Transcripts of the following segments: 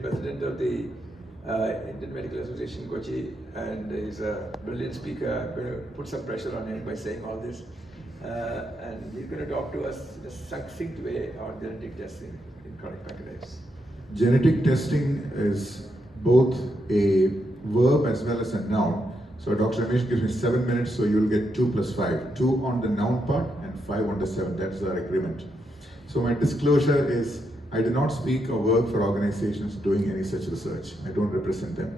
President of the Indian Medical Association, Kochi, and he's a brilliant speaker. I'm going to put some pressure on him by saying all this. And he's going to talk to us in a succinct way on genetic testing in chronic pancreatitis. Genetic testing is both a verb as well as a noun. So Dr. Ramesh gives me 7 minutes, so you'll get 2 plus 5. 2 on the noun part and 5 on the 7. That's our agreement. So my disclosure is I do not speak or work for organizations doing any such research. I don't represent them.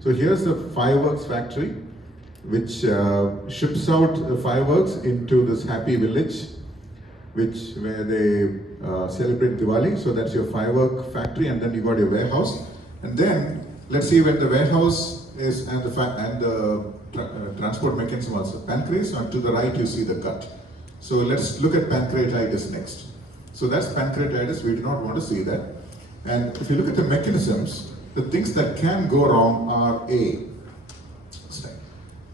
So here's the fireworks factory, which ships out the fireworks into this happy village, where they celebrate Diwali. So that's your firework factory, and then you got your warehouse. And then let's see when the warehouse is and the transport mechanism also. Pancreas, and to the right you see the gut. So let's look at pancreatitis next. So that's pancreatitis, we do not want to see that. And if you look at the mechanisms, the things that can go wrong are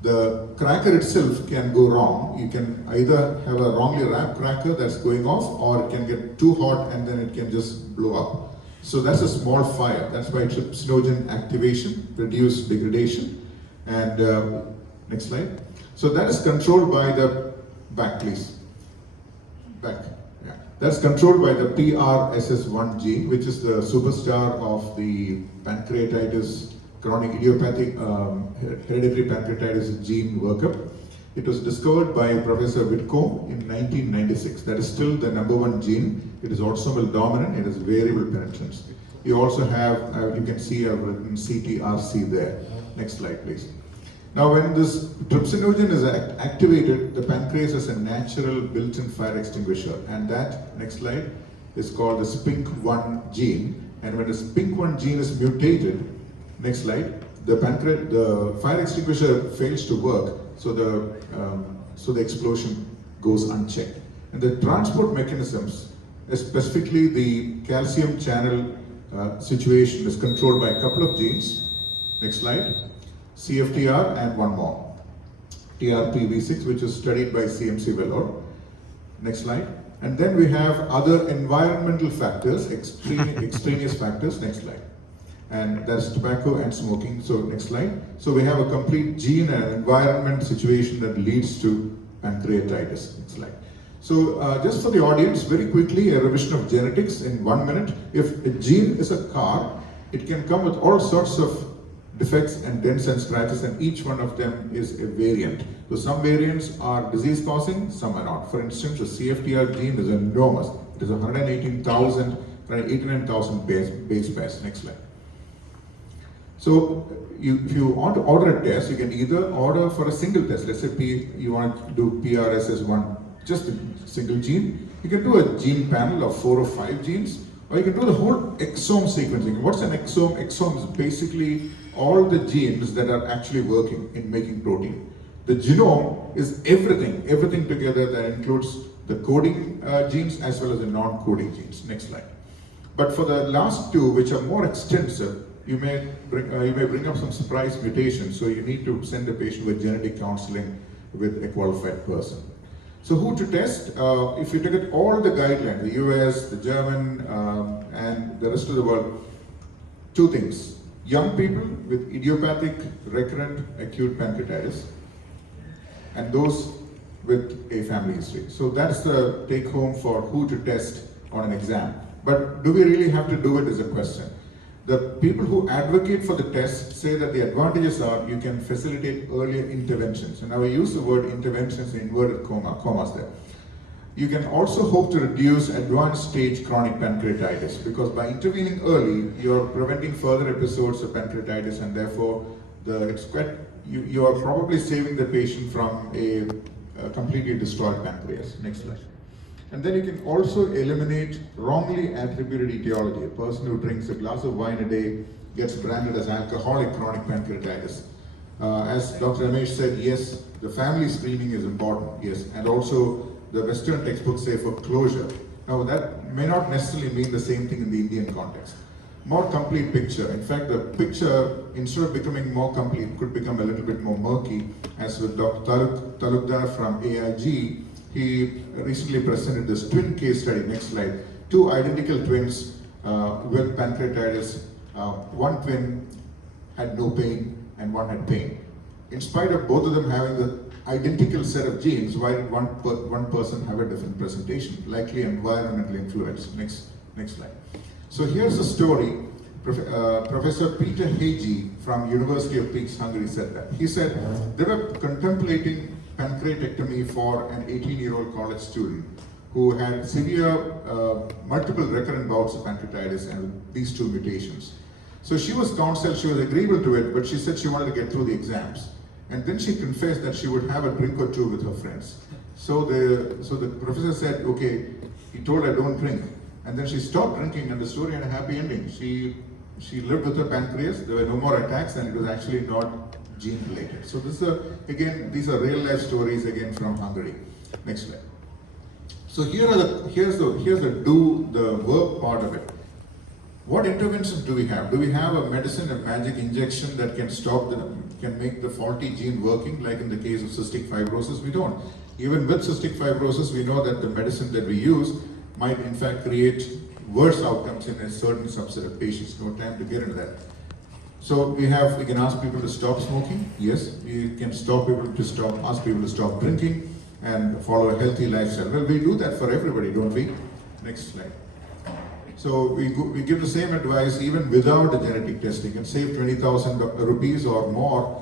the cracker itself can go wrong. You can either have a wrongly wrapped cracker that's going off, or it can get too hot and then it can just blow up. So that's a small fire. That's why trypsinogen activation, reduced degradation. And next slide. So that is controlled by the back, please. Back. Yeah. That's controlled by the PRSS1 gene, which is the superstar of the pancreatitis, chronic idiopathic hereditary pancreatitis gene workup. It was discovered by Professor Whitcomb in 1996. That is still the #1 gene. It is autosomal dominant. It has variable penetrance. You also have, you can see I've written CTRC there. Next slide, please. Now, when this trypsinogen is activated, the pancreas is a natural built-in fire extinguisher, and that, next slide, is called the SPINK1 gene. And when the SPINK1 gene is mutated, next slide, the fire extinguisher fails to work, so the explosion goes unchecked. And the transport mechanisms, specifically the calcium channel situation, is controlled by a couple of genes. Next slide. CFTR and one more, TRPV6, which is studied by CMC Vellore. Next slide. And then we have other environmental factors, extraneous factors. Next slide. And that's tobacco and smoking. So next slide. So we have a complete gene and environment situation that leads to pancreatitis. Next slide. So just for the audience, very quickly, a revision of genetics in 1 minute. If a gene is a car, it can come with all sorts of defects and dents and scratches, and each one of them is a variant. So some variants are disease causing, some are not. For instance, the CFTR gene is enormous. It is 189,000 base pairs. Next slide. So if you want to order a test, you can either order for a single test. Let's say you want to do PRSS1, just a single gene. You can do a gene panel of 4 or 5 genes, or you can do the whole exome sequencing. What's an exome? Exome is basically all the genes that are actually working in making protein. The genome is everything together that includes the coding genes as well as the non-coding genes. Next slide. But for the last two, which are more extensive, you may bring up some surprise mutations, so you need to send the patient with genetic counseling with a qualified person. So who to test? If you look at all the guidelines, the US, the German, and the rest of the world, 2 things. Young people with idiopathic, recurrent, acute pancreatitis, and those with a family history. So that's the take home for who to test on an exam. But do we really have to do it is a question. The people who advocate for the test say that the advantages are you can facilitate earlier interventions. And I will use the word interventions in inverted commas there. You can also hope to reduce advanced stage chronic pancreatitis, because by intervening early, you're preventing further episodes of pancreatitis, and therefore you are probably saving the patient from a completely destroyed pancreas. Next slide. And then you can also eliminate wrongly attributed etiology. A person who drinks a glass of wine a day gets branded as alcoholic chronic pancreatitis. As Dr. Ramesh said, yes, the family screening is important, yes, and also the Western textbooks say for closure. Now that may not necessarily mean the same thing in the Indian context. More complete picture. In fact, the picture, instead of becoming more complete, could become a little bit more murky, as with Dr. Talukdar from AIG. He recently presented this twin case study. Next slide. 2 identical twins with pancreatitis One twin had no pain and one had pain. In spite of both of them having the identical set of genes, why did one person have a different presentation? Likely environmental influence. Next slide. So here's a story. Professor Peter Hage from University of Peace, Hungary said that. He said they were contemplating pancreatectomy for an 18-year-old college student who had severe multiple recurrent bouts of pancreatitis and these two mutations. So she was counseled, she was agreeable to it, but she said she wanted to get through the exams. And then she confessed that she would have a drink or two with her friends. So the professor said, okay, he told her don't drink. And then she stopped drinking and the story had a happy ending. She lived with her pancreas, there were no more attacks and it was actually not gene related. So this is again, these are real life stories again from Hungary. Next slide. So here's the do the work part of it. What interventions do we have? Do we have a medicine, a magic injection that can make the faulty gene working, like in the case of cystic fibrosis? We don't. Even with cystic fibrosis, we know that the medicine that we use might in fact create worse outcomes in a certain subset of patients. No time to get into that. So we can ask people to stop smoking. Yes, we can ask people to stop drinking and follow a healthy lifestyle. Well, we do that for everybody, don't we? Next slide. So we give the same advice even without the genetic testing and save 20,000 rupees or more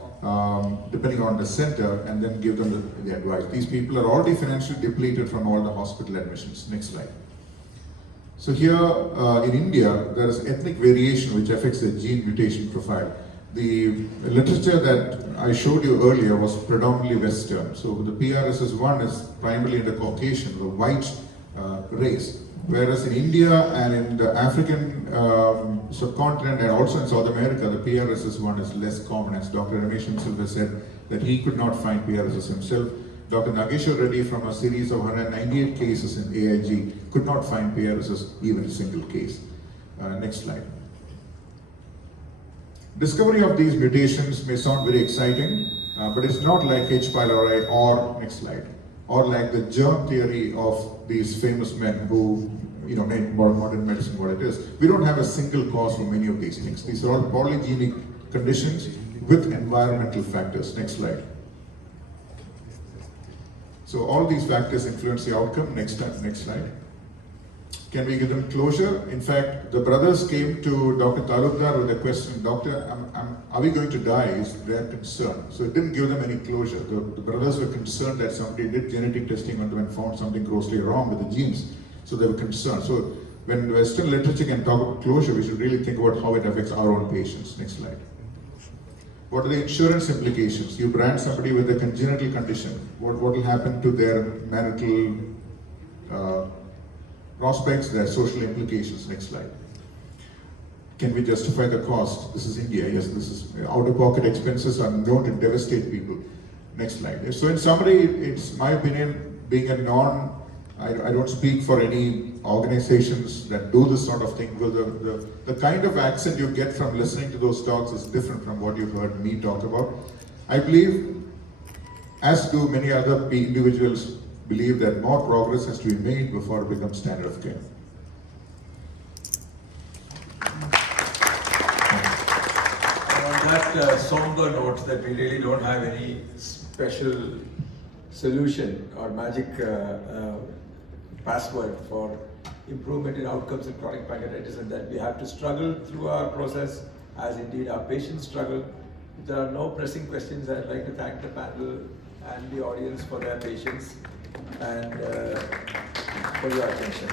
depending on the center, and then give them the advice. These people are already financially depleted from all the hospital admissions. Next slide. So here in India, there is ethnic variation which affects the gene mutation profile. The literature that I showed you earlier was predominantly Western. So the PRSS1 is primarily in the Caucasian, the white race. Whereas in India and in the African subcontinent and also in South America, the PRSS1 is less common. As Dr. Ramesh himself has said that he could not find PRSS himself. Dr. Nageshwar Reddy from a series of 198 cases in AIG could not find PRSS even a single case. Next slide. Discovery of these mutations may sound very exciting, but it's not like H. pylori or, next slide, or like the germ theory of these famous men who made modern medicine what it is. We don't have a single cause for many of these things. These are all polygenic conditions with environmental factors. Next slide. So all these factors influence the outcome. Next slide. Can we give them closure? In fact, the brothers came to Dr. Talukdar with a question, Doctor, are we going to die? Is their concern. So it didn't give them any closure. The brothers were concerned that somebody did genetic testing on them and found something grossly wrong with the genes. So they were concerned. So when Western literature can talk about closure, we should really think about how it affects our own patients. Next slide. What are the insurance implications? You brand somebody with a congenital condition. What will happen to their marital prospects, their social implications? Next slide. Can we justify the cost? This is India. Yes, this is out-of-pocket expenses are known to devastate people. Next slide. So in summary, it's my opinion, being a I don't speak for any organizations that do this sort of thing. The kind of accent you get from listening to those talks is different from what you've heard me talk about. I believe, as do many other individuals, believe that more progress has to be made before it becomes standard of care. On that somber note that we really don't have any special solution or magic password for improvement in outcomes in chronic pancreatitis, and that we have to struggle through our process as indeed our patients struggle. If there are no pressing questions, I'd like to thank the panel and the audience for their patience and for your attention.